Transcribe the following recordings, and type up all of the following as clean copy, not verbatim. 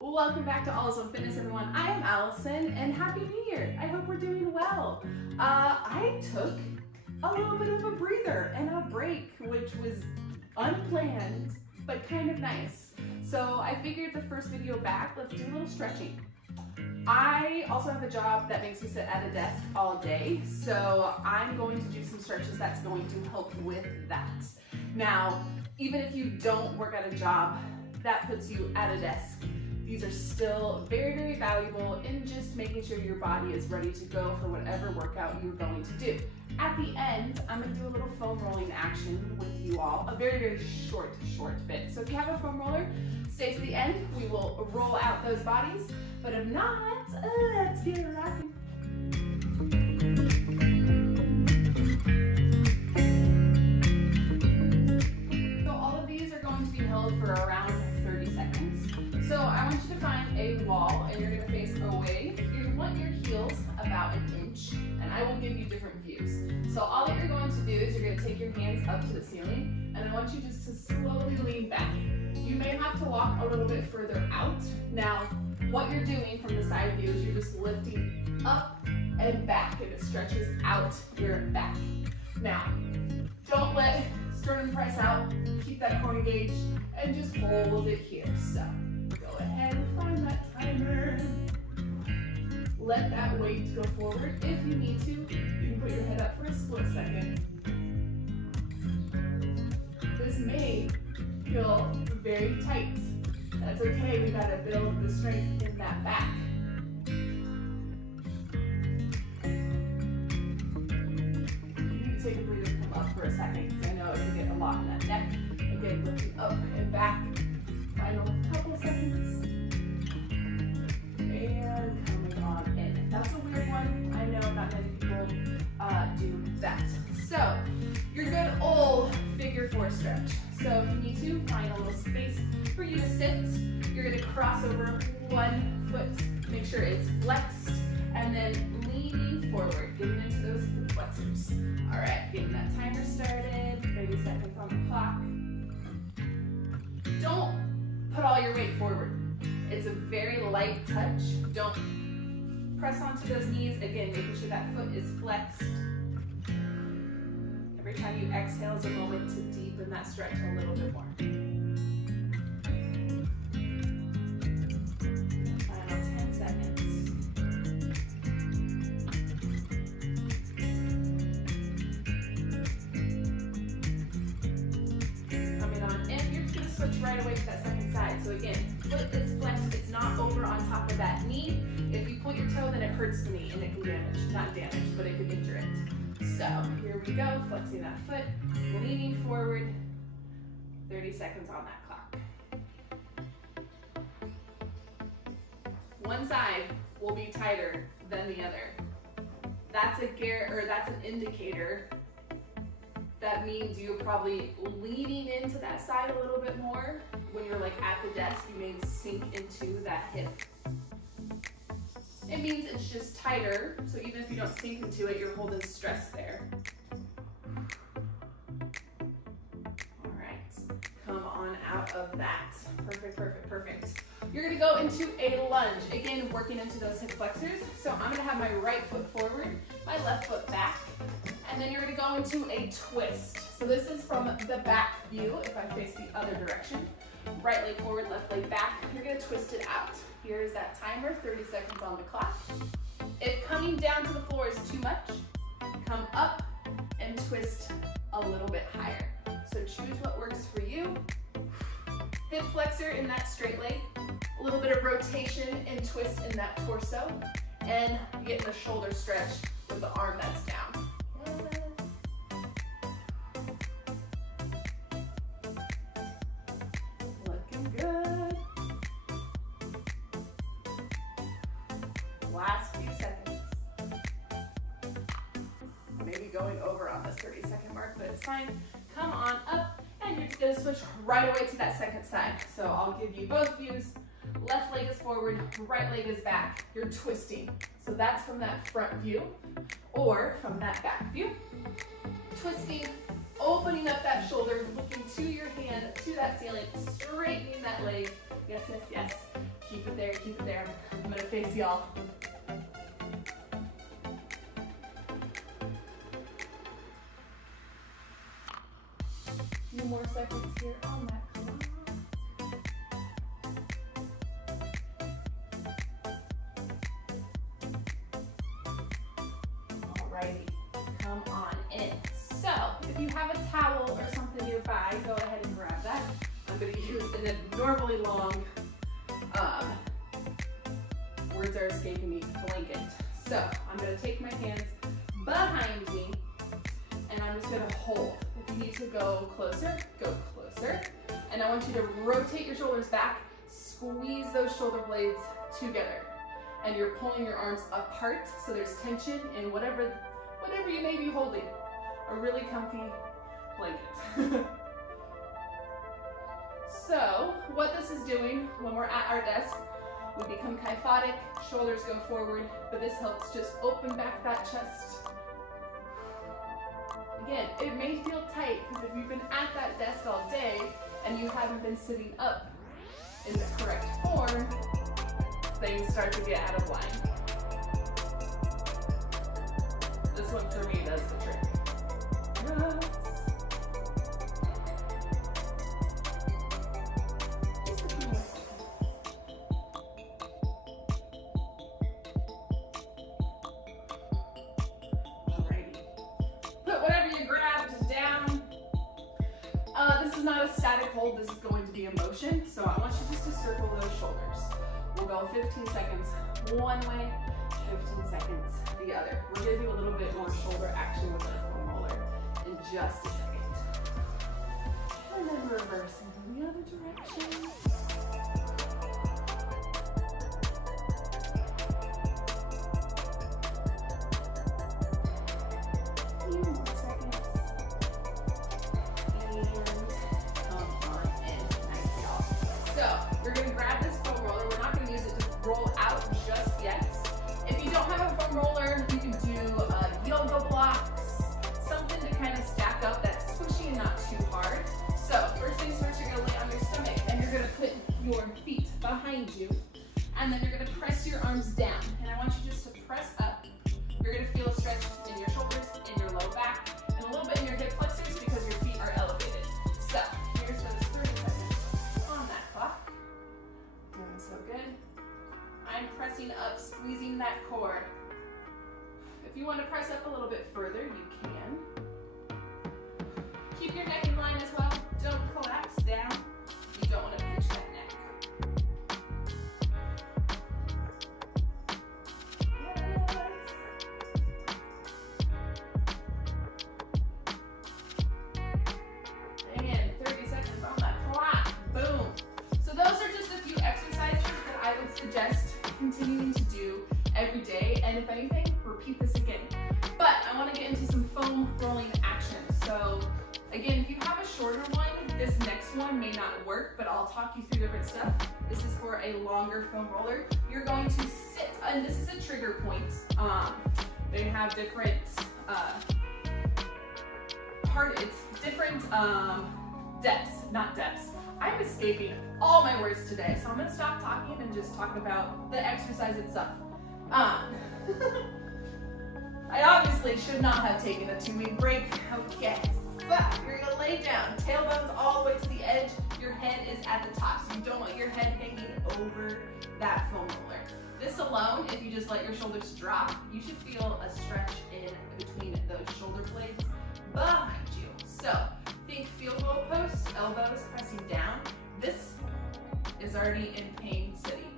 Welcome back to All.is.one.Fitness, everyone. I am Allison, and Happy New Year. I hope we're doing well. I took a little bit of a breather and a break, which was unplanned, but kind of nice. So I figured the first video back, let's do a little stretching. I also have a job that makes me sit at a desk all day, so I'm going to do some stretches that's going to help with that. Now, even if you don't work at a job that puts you at a desk, these are still very, very valuable in just making sure your body is ready to go for whatever workout you're going to do. At the end, I'm going to do a little foam rolling action with you all, a very, very short bit. So if you have a foam roller, stay to the end. We will roll out those bodies, but if not, let's get it rocking. So all of these are going to be held for around 30 seconds. So I want you to find a wall and you're going to face away. You're going to want your heels about an inch, and I will give you different views. So all that you're going to do is you're going to take your hands up to the ceiling, and I want you just to slowly lean back. You may have to walk a little bit further out. Now, what you're doing from the side view is you're just lifting up and back, and it stretches out your back. Now, don't let sternum press out. Keep that core engaged and just hold it here. So go ahead and find that timer. Let that weight go forward. If you need to, you can put your head up for a split second. This may feel very tight. That's okay, we gotta build the strength in that back. You need to take a breather, come up for a second, because I know it can get a lot in that neck. Again, lifting up and back. Final couple seconds. And coming on in. That's a weird one. I know not many people do that. So, your good old figure four stretch. So if you need to, find a little space for you to sit. You're gonna cross over one foot, make sure it's flexed, and then leaning forward, getting into those hip flexors. All right, getting that timer started, 30 seconds on the clock. Don't put all your weight forward. It's a very light touch. Don't press onto those knees. Again, making sure that foot is flexed. Every time you exhale is a moment to deepen that stretch a little bit more. Final 10 seconds. Coming on in, you're just going to switch right away to that second side. So again, foot is flexed, it's not over on top of that knee. If you pull your toe, then it hurts the knee and it can damage, not damage, but it can injure it. So here we go, flexing that foot, leaning forward, 30 seconds on that clock. One side will be tighter than the other. That's an indicator. That means you're probably leaning into that side a little bit more. When you're like at the desk, you may sink into that hip. It means it's just tighter, so even if you don't sink into it, you're holding stress there. All right, come on out of that. Perfect, perfect, perfect. You're gonna go into a lunge. Again, working into those hip flexors. So I'm gonna have my right foot forward, my left foot back, and then you're gonna go into a twist. So this is from the back view, if I face the other direction. Right leg forward, left leg back. You're gonna twist it out. Here's that timer, 30 seconds on the clock. If coming down to the floor is too much, come up and twist a little bit higher. So choose what works for you. Hip flexor in that straight leg, a little bit of rotation and twist in that torso, and getting a shoulder stretch with the arm that's down. Looking good. Last few seconds. Maybe going over on this 30-second mark, but it's fine. Come on up, and you're just gonna switch right away to that second side. So I'll give you both views. Left leg is forward, right leg is back. You're twisting. So that's from that front view, or from that back view. Twisting, opening up that shoulder, looking to your hand, to that ceiling, straightening that leg. Yes, yes, yes. Keep it there, keep it there. I'm gonna face y'all. Few more seconds here on that clock. Alrighty, come on in. So, if you have a towel or something nearby, go ahead and grab that. I'm going to use an abnormally long, words are escaping me, blanket. So, I'm going to take my hands behind me, and I'm just going to hold. If you need to go closer, go closer. And I want you to rotate your shoulders back, squeeze those shoulder blades together. And you're pulling your arms apart, so there's tension in whatever you may be holding. A really comfy blanket. So, what this is doing when we're at our desk, we become kyphotic, shoulders go forward, but this helps just open back that chest. Again, it may feel tight because if you've been at that desk all day and you haven't been sitting up in the correct form, things start to get out of line. This one for me does the trick. Yes. Just a few more seconds. Alrighty. Put whatever you grabbed down. This is not a static hold, this is going to be a motion. So I want you just to circle those shoulders. We'll go 15 seconds one way, 15 seconds the other. We're going to do a little bit more shoulder action with our foam roller in just a second. And then reverse into the other direction. Few more seconds. And come on in. Nice, y'all. So, you're going to grab this foam roller. We're not going to use it to roll out just yet. If you don't have a foam roller, you can do yoga blocks, something to kind of stack up that's squishy and not too hard. So first things first, you're going to lay on your stomach and you're going to put your feet behind you, and then you're going to press your arms down. And I want you just to press up. You're going to feel a stretch in your shoulders, in your low back, and a little bit in your hip flexors because your feet are elevated. So here's those 30 seconds on that clock. Doing so good. I'm pressing up, squeezing that core. If you want to press up a little bit further, you can. Keep your neck in line as well. Don't collapse down. You don't want to pinch that neck. Yes. And 30 seconds on that clock. Boom. So those are just a few exercises that I would suggest continuing to do every day, and if anything, repeat this again. But I want to get into some foam rolling action. So again, if you have a shorter one, this next one may not work, but I'll talk you through different stuff. This is for a longer foam roller. You're going to sit, and this is a trigger point. They have different depths, not depths. I'm escaping all my words today, so I'm going to stop talking and just talk about the exercise itself. I obviously should not have taken a 2-week break. Okay, so you're going to lay down, tailbones all the way to the edge. Your head is at the top, so you don't want your head hanging over that foam roller. This alone, if you just let your shoulders drop, you should feel a stretch in between those shoulder blades behind you. So think field goal post, elbows pressing down. This is already in pain city.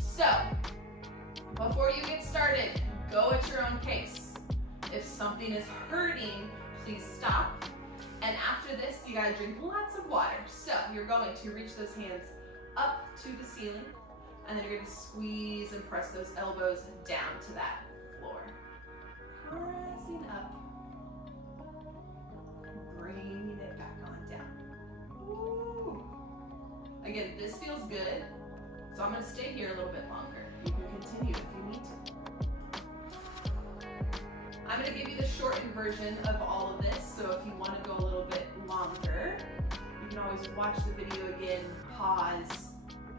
So before you get started, go at your own pace. If something is hurting, please stop. And after this, you gotta drink lots of water. So you're going to reach those hands up to the ceiling, and then you're going to squeeze and press those elbows down to that floor. Pressing up, bringing it back on down. Ooh. Again, this feels good, so I'm going to stay here a little bit longer. You can continue if you need to. I'm going to give you the shortened version of all of this, so if you want to go a little bit longer, you can always watch the video again, pause,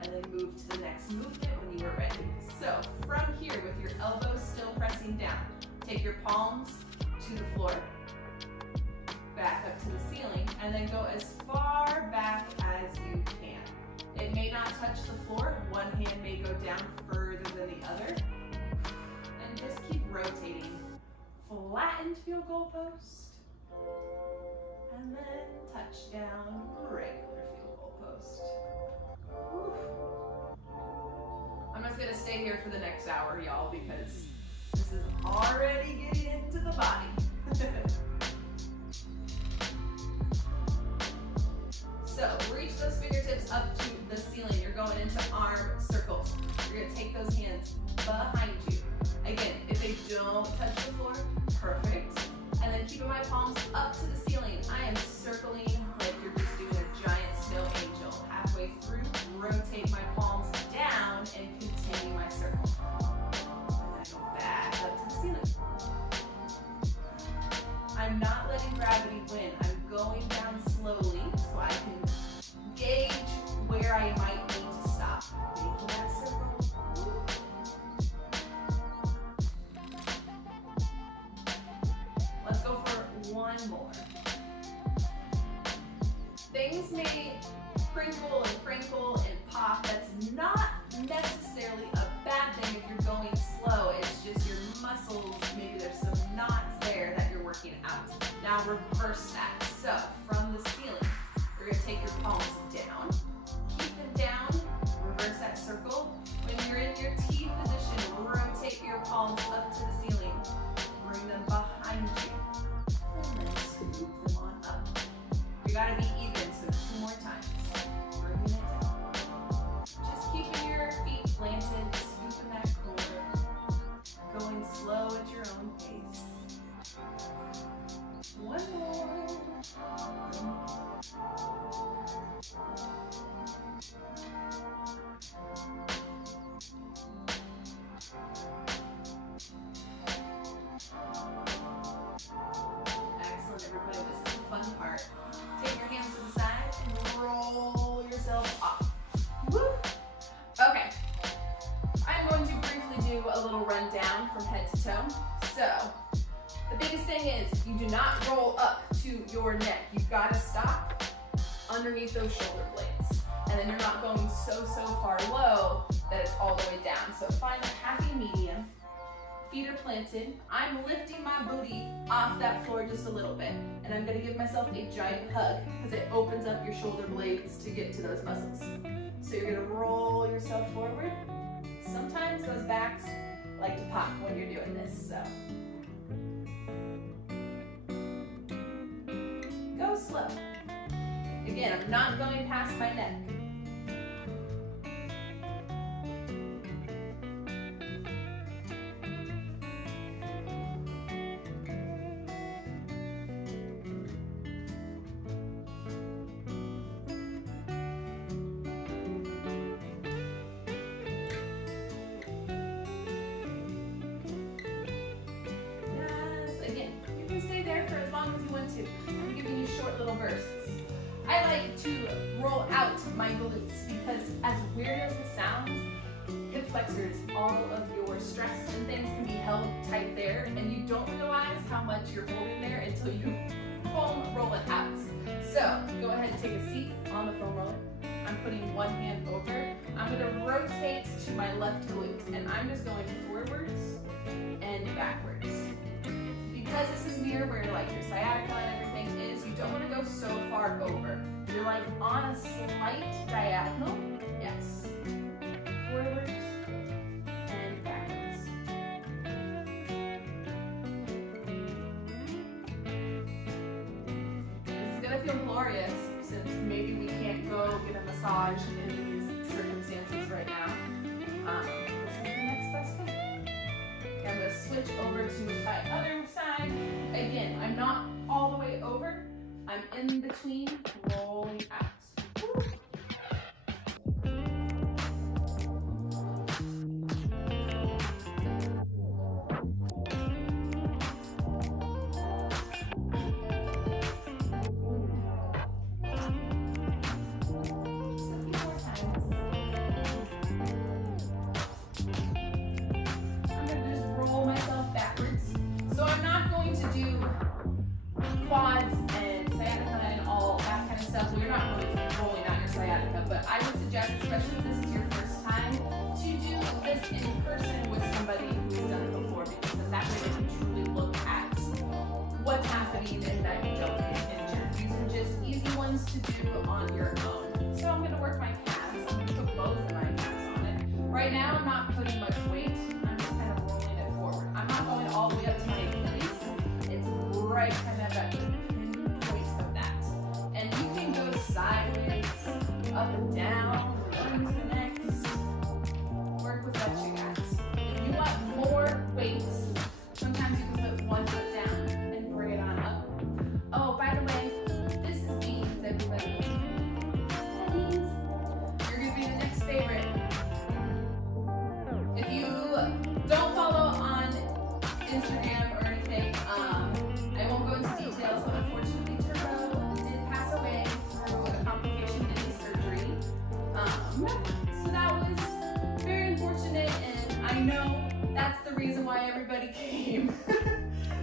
and then move to the next movement when you are ready. So from here, with your elbows still pressing down, take your palms to the floor, back up to the ceiling, and then go as far back as you can. It may not touch the floor. One hand may go down further than the other. And just keep rotating. Flattened field goal post. And then touchdown, regular field goal post. Whew. I'm just gonna stay here for the next hour, y'all, because this is already getting into the body. So reach those fingertips up to the ceiling. You're going into arm circles. You're gonna take those hands behind you. Again, if they don't touch the floor, perfect. And then keeping my palms up to the ceiling. I am circling like you're just doing a giant snow angel. Halfway through, rotate my palms down and continue my circle. And then I go back up to the ceiling. I'm not letting gravity win. I'm going down slowly so I can gauge where I might need to stop. Making that circle. Let's go for one more. Things may crinkle and pop. That's not necessarily a bad thing if you're going slow. It's just your muscles, maybe there's some knots there that you're working out. Now reverse that. So from the ceiling, you're gonna take your palms down, keep them down, reverse that circle. When you're in your T position, rotate your palms up to the ceiling, bring them behind you, and then scoop them on up. You gotta be even, so 2 more times. Bringing it down. Just keeping your feet planted, scooping that core, going slow at your own pace. One more. Excellent, everybody. This is the fun part. Take your hands to the side and roll yourself off. Woo! Okay. I'm going to briefly do a little rundown from head to toe. So, the biggest thing is you do not roll up to your neck. You've got to stop underneath those shoulder blades. And then you're not going so far low that it's all the way down. So find a happy medium. Feet are planted. I'm lifting my booty off that floor just a little bit. And I'm gonna give myself a giant hug because it opens up your shoulder blades to get to those muscles. So you're gonna roll yourself forward. Sometimes those backs like to pop when you're doing this, so. Go slow. Again, I'm not going past my neck. I'm giving you short little bursts. I like to roll out my glutes because as weird as it sounds, hip flexors, all of your stress and things can be held tight there and you don't realize how much you're holding there until you foam roll it out. So go ahead and take a seat on the foam roller. I'm putting one hand over. I'm going to rotate to my left glute and I'm just going forwards and backwards. Because this is near where like your sciatica and everything is, you don't want to go so far over. You're like on a slight diagonal. Yes. Forwards and backwards. This is going to feel glorious since maybe we can't go get a massage in these circumstances right now. This is the next best thing. I'm going to switch over to my other side. Again, I'm not all the way over. I'm in between, rolling out. Woo. A few more times. do quads and sciatica and all that kind of stuff, well, you're not really rolling out your sciatica, but I would suggest, especially if this is your first time, to do this in person with somebody who's done it before, because then that way they can truly look at what's happening and that you don't get injured. These are just easy ones to do on your own. So I'm going to work my calves. I'm going to put both of my calves on it. Right now I'm not putting much weight. I'm just kind of rolling it forward. I'm not going all the way up to my Achilles. It's right kind of at the pinpoint of that. And you can go sideways, up and down, one to the next. Work with what you got. If you want more weight, sometimes you can put one foot down and bring it on up. Oh, by the way, this is beans, everybody. Beans. You're going to be the next favorite. If you don't follow on Instagram or anything, I won't go into details, but unfortunately Turbo did pass away through a complication in his surgery. So that was very unfortunate, and I know that's the reason why everybody came,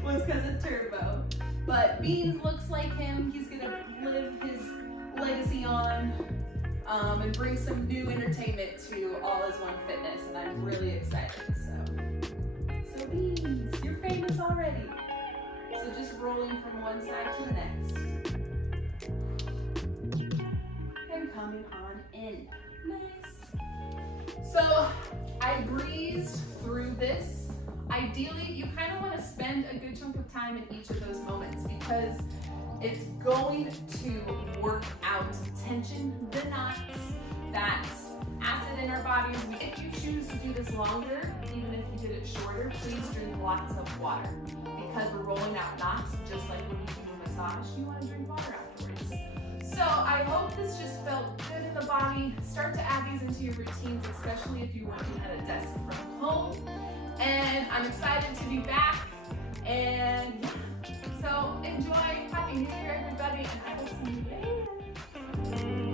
was because of Turbo. But Beans looks like him. He's going to live his legacy on and bring some new entertainment to All.is.one.Fitness, and I'm really excited. So Beans, you're famous already. So just rolling from one side to the next. And coming on in. Nice. So I breezed through this. Ideally, you kind of want to spend a good chunk of time in each of those moments because it's going to work out tension, the knots, that acid in our bodies. If you choose to do this longer, even if you did it shorter, please drink lots of water because we're rolling out knots just like when you do a massage. You want to drink water afterwards. So I hope this just felt good in the body. Start to add these into your routines, especially if you're working at a desk from home. And I'm excited to be back. And yeah, so enjoy. Happy New Year, everybody, and I will see you later.